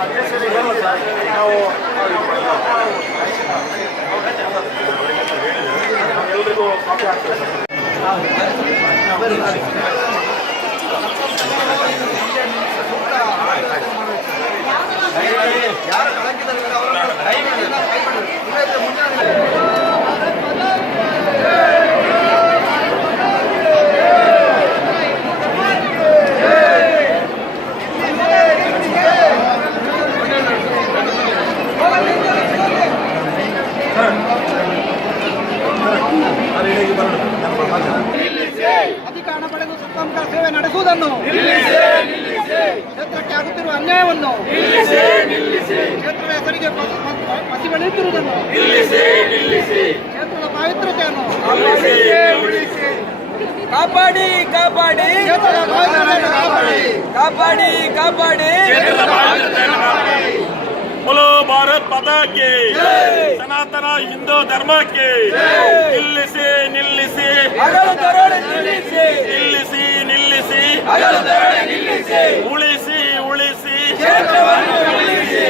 ಅಧ್ಯಕ್ಷರಿಗೆ ನಾವು ಎಲ್ರಿಗೂ ಕಾಫಿ ಹಾಕ್ತೇವೆ ಯಾರು ಕಳಂಕಿದ್ದಾರೆ ಅಧಿಕಾರ ಪಡೆದು ಸುತ್ತಮುತ್ತ ಸೇವೆ ನಡೆಸುವುದನ್ನು ಕ್ಷೇತ್ರಕ್ಕೆ ಆಗುತ್ತಿರುವ ಅನ್ಯಾಯವನ್ನು ಕ್ಷೇತ್ರದ ಹೆಸರಿಗೆ ಪಸಿ ಬೆಳೆಯುತ್ತಿರುವುದನ್ನು ಕ್ಷೇತ್ರದ ಪಾವಿತ್ರ್ಯತೆಯನ್ನು ಕಾಪಾಡಿ ಕಾಪಾಡಿ ಕಾಪಾಡಿ ಕಾಪಾಡಿ बोलो भारत माता के सनातन हिंदू धर्म के निल्लिसी निल्लिसी ನಿಲ್ಲಿಸಿ निल्लिसी निल्लिसी ನಿಲ್ಲಿಸಿ उಳಿಸಿ उಳಿಸಿ ಕ್ಷೇತ್ರವನ್ನು ಉಳಿಸಿ